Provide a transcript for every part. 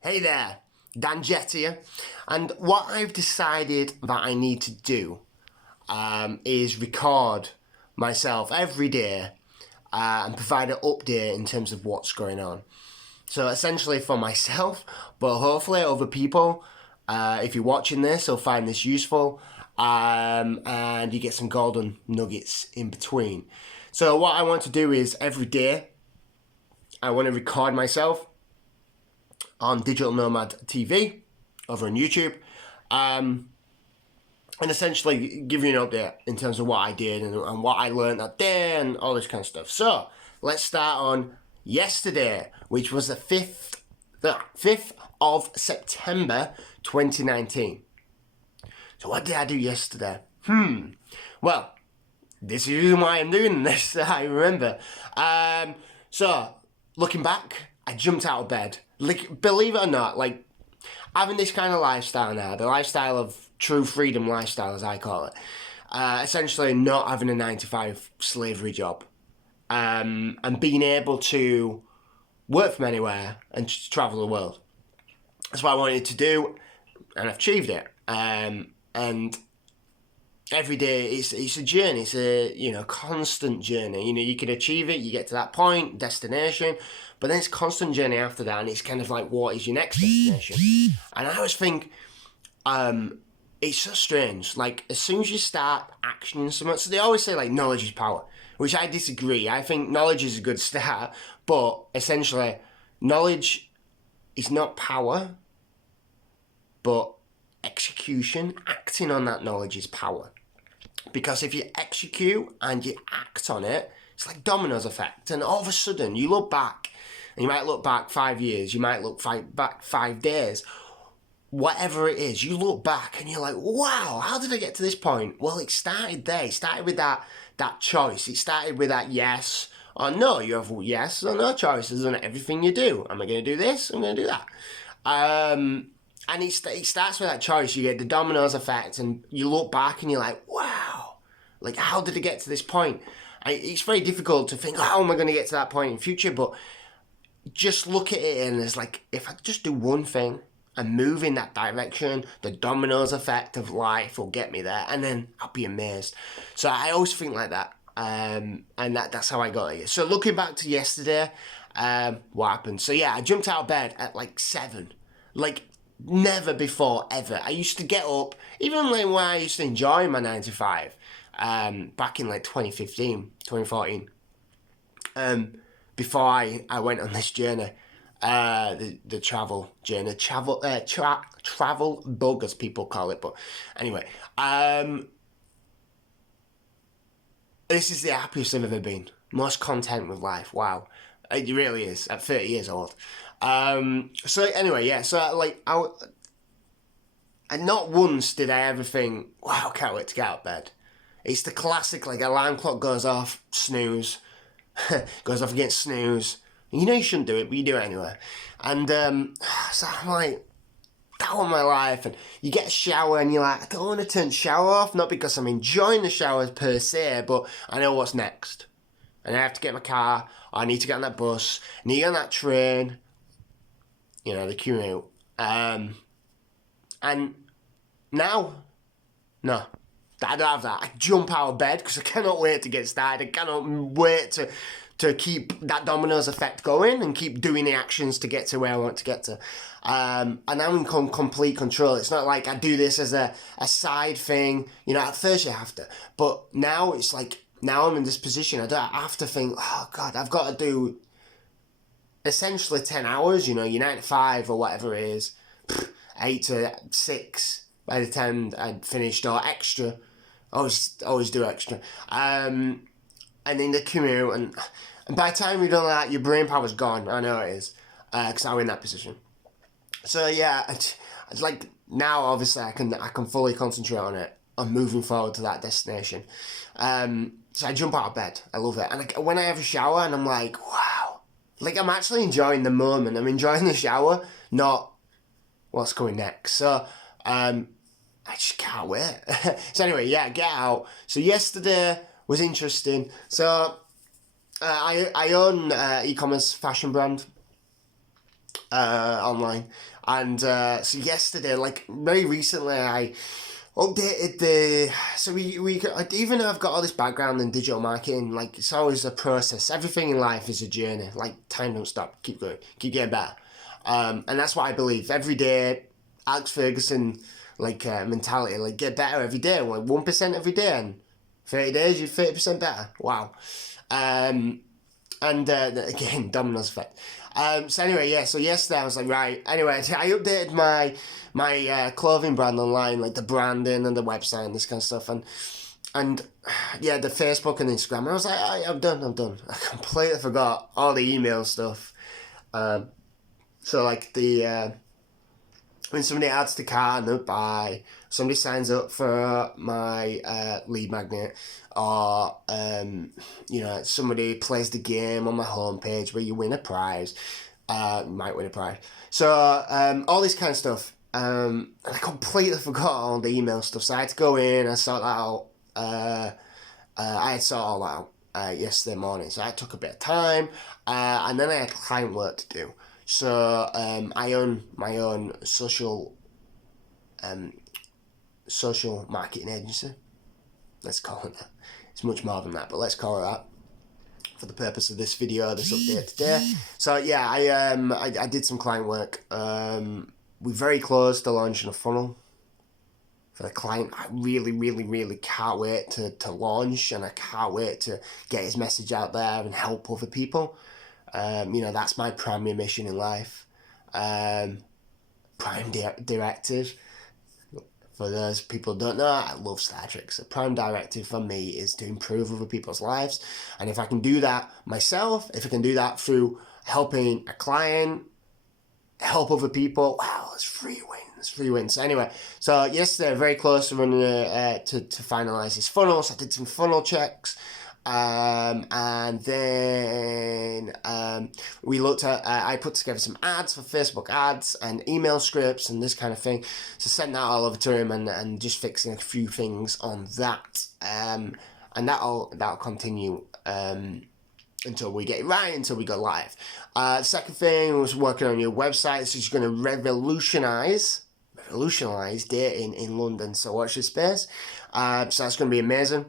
Hey there, Dan Jett here, and what I've decided that I need to do is record myself every day and provide an update in terms of what's going on. So essentially for myself, but hopefully other people, if you're watching this, will find this useful and you get some golden nuggets in between. So what I want to do is every day, I want to record myself on Digital Nomad TV over on YouTube, and essentially give you an update in terms of what I did and what I learned that day and all this kind of stuff. So let's start on yesterday, which was the 5th of September 2019. So what did I do yesterday? Well, this is the reason why I'm doing this. I remember. So looking back, I jumped out of bed. Like, believe it or not, like, having this kind of lifestyle now, the lifestyle of true freedom lifestyle, as I call it, essentially not having a 9-to-5 slavery job, and being able to work from anywhere and just travel the world. That's what I wanted to do, and I've achieved it. And every day it's a journey. It's a constant journey. You can achieve it. You get to that point, destination, but then it's a constant journey after that, and it's kind of like, what is your next destination? And I always think, it's so strange. Like, as soon as you start actioning something, so they always say like knowledge is power, which I disagree. I think knowledge is a good start, but essentially, knowledge is not power, but execution, acting on that knowledge is power. Because if you execute and you act on it, it's like Dominos Effect. And all of a sudden, you look back, and you might look back 5 years, you might look back 5 days, whatever it is, you look back and you're like, wow, how did I get to this point? Well, it started there. It started with that choice. It started with that yes or no. You have yes or no choices on everything you do. Am I going to do this? I'm going to do that. And it starts with that choice. You get the dominoes effect, and you look back and you're like, wow, like, how did I get to this point? It's very difficult to think, how am I going to get to that point in future? But just look at it and it's like, if I just do one thing and move in that direction, the dominoes effect of life will get me there, and then I'll be amazed. So I always think like that, and that's how I got here. So looking back to yesterday, what happened? So yeah, I jumped out of bed at like 7, like, never before, ever. I used to get up, even like when I used to enjoy my 9-to-5, back in like 2015, 2014, before I went on this journey, the travel journey, travel bug, as people call it. But anyway, this is the happiest I've ever been. Most content with life. Wow. It really is, at 30 years old. So anyway, yeah, so like, and not once did I ever think, wow, can't wait to get out of bed. It's the classic, like, alarm clock goes off, snooze, goes off against snooze. You know you shouldn't do it, but you do it anyway. And so I'm like, that was my life. And you get a shower and you're like, I don't want to turn the shower off, not because I'm enjoying the shower per se, but I know what's next. And I have to get my car, or I need to get on that bus, I need to get on that train, the commute. And now, no, I don't have that. I jump out of bed because I cannot wait to get started. I cannot wait to keep that dominoes effect going and keep doing the actions to get to where I want to get to. And I'm in complete control. It's not like I do this as a side thing. At first you have to. But now it's like, now I'm in this position. I don't have to think, oh God, I've got to do essentially 10 hours, your 9-to-5 or whatever it is, 8 to 6 by the time I'd finished, or extra. Always do extra. And then the commute, and by the time you've done that, your brain power's gone. I know it is, because I'm in that position. So yeah, it's like, now obviously I can fully concentrate on it, on moving forward to that destination. So I jump out of bed. I love it. And when I have a shower and I'm like, wow, like, I'm actually enjoying the moment. I'm enjoying the shower, not what's coming next. So I just can't wait. So anyway, yeah, get out. So yesterday was interesting. So I own e-commerce fashion brand. online. And so yesterday, like very recently, I updated the. So even though I've got all this background in digital marketing, like it's always a process. Everything in life is a journey. Like time don't stop. Keep going. Keep getting better. And that's what I believe. Every day, Alex Ferguson mentality. Like get better every day. Like 1% every day, and 30 days you're 30% better. Wow. And again, Dominos Effect. So anyway, yeah. So yesterday I was like, right. Anyway, I updated my clothing brand online, like the branding and the website and this kind of stuff, and yeah, the Facebook and Instagram. And I was like, I'm done. I completely forgot all the email stuff. So like when somebody adds to cart and they buy, somebody signs up for my lead magnet, or somebody plays the game on my homepage where you win a prize, you might win a prize. So all this kind of stuff. I completely forgot all the email stuff, so I had to go in and sort that out. I had sort all that out yesterday morning, so I took a bit of time, and then I had client work to do. So I own my own social marketing agency. Let's call it that. It's much more than that, but let's call it that for the purpose of this video, this update today. So yeah, I did some client work. We're very close to launching a funnel for the client. I really, really, really can't wait to launch, and I can't wait to get his message out there and help other people. That's my primary mission in life. Prime directive. For those people who don't know, I love Star Trek. So prime directive for me is to improve other people's lives. And if I can do that myself, if I can do that through helping a client, help other people, wow, it's free wins. Free wins. So anyway, so yesterday, very close to running to finalise this funnel. So I did some funnel checks. And then we looked at, I put together some ads for Facebook ads and email scripts and this kind of thing. So sent that all over to him and just fixing a few things on that. And that'll continue until we get it right, until we go live. The second thing was working on your website. This is going to revolutionise dating in London. So watch this space. So that's going to be amazing.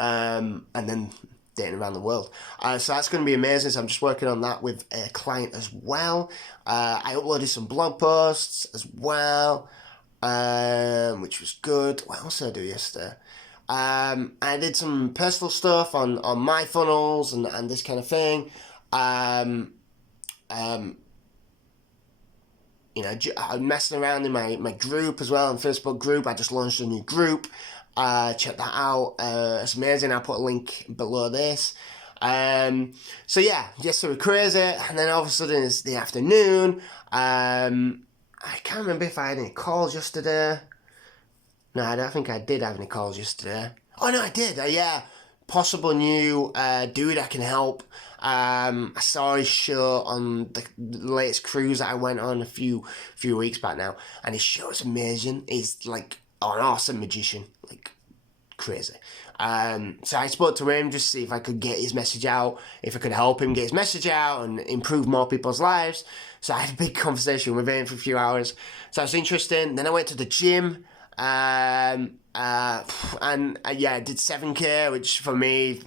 And then dating around the world. So that's going to be amazing. So I'm just working on that with a client as well. I uploaded some blog posts as well, which was good. What else did I do yesterday? I did some personal stuff on my funnels and this kind of thing. I'm messing around in my group as well, in Facebook group. I just launched a new group. Check that out. It's amazing. I'll put a link below this. So yeah, yesterday was crazy, and then all of a sudden it's the afternoon. I can't remember if I had any calls yesterday. No, I don't think I did have any calls yesterday. Oh no, I did. Yeah, possible new dude I can help. I saw his show on the latest cruise that I went on a few weeks back now, and his show is amazing. He's like an awesome magician, like crazy. So I spoke to him just to see if I could get his message out, if I could help him get his message out and improve more people's lives. So I had a big conversation with him for a few hours. So it was interesting. Then I went to the gym, and I did 7K, which for me,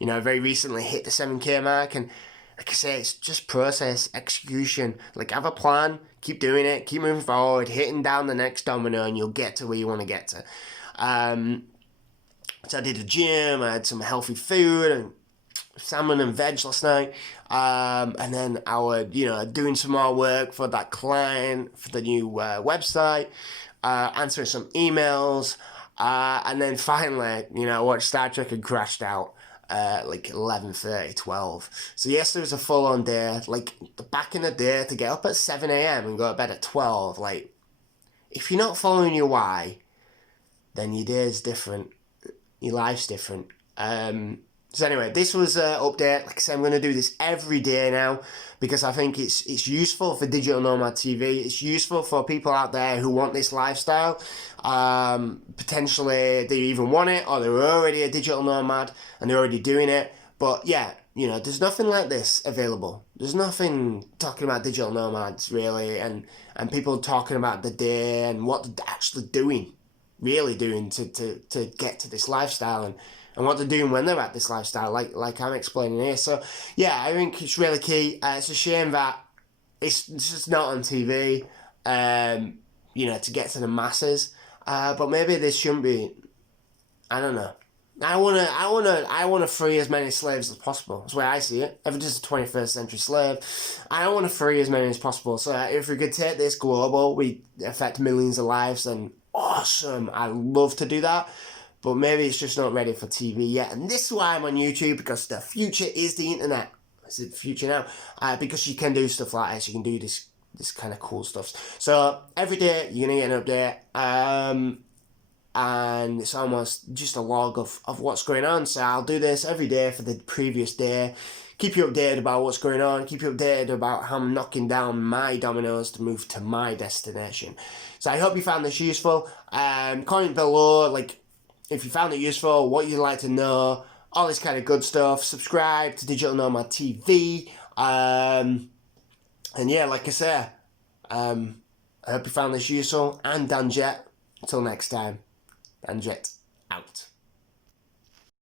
very recently hit the 7K mark. And like I say, it's just process, execution. Like, have a plan, keep doing it, keep moving forward, hitting down the next domino, and you'll get to where you want to get to. So I did the gym, I had some healthy food, and salmon and veg last night. And then I was, doing some more work for that client, for the new website, answering some emails. And then finally, I watched Star Trek and crashed out. 11:30, 12. So yesterday was a full-on day. Like, back in the day, to get up at 7 a.m. and go to bed at 12, like, if you're not following your why, then your day's different, your life's different. So anyway, this was an update. Like I said, I'm going to do this every day now because I think it's useful for Digital Nomad TV. It's useful for people out there who want this lifestyle. Potentially they even want it, or they're already a digital nomad and they're already doing it. But yeah, there's nothing like this available. There's nothing talking about digital nomads, really, and people talking about the day and what they're actually doing, really doing to get to this lifestyle, and what they're doing when they're at this lifestyle, like I'm explaining here. So, yeah, I think it's really key. It's a shame that it's just not on TV, to get to the masses. But maybe this shouldn't be. I don't know. I wanna free as many slaves as possible. That's the way I see it. If it's just a 21st century slave, I don't want to free as many as possible. So if we could take this global, we affect millions of lives, then awesome. I love to do that. But maybe it's just not ready for TV yet. And this is why I'm on YouTube, because the future is the internet. It's the future now. Because you can do stuff like this. You can do this kind of cool stuff. So every day you're going to get an update. And it's almost just a log of what's going on. So I'll do this every day for the previous day. Keep you updated about what's going on. Keep you updated about how I'm knocking down my dominoes to move to my destination. So I hope you found this useful. Comment below, if you found it useful, what you'd like to know, all this kind of good stuff. Subscribe to Digital Nomad TV. And yeah, like I say, I hope you found this useful. And Dan Jet. Until next time. Danjet out.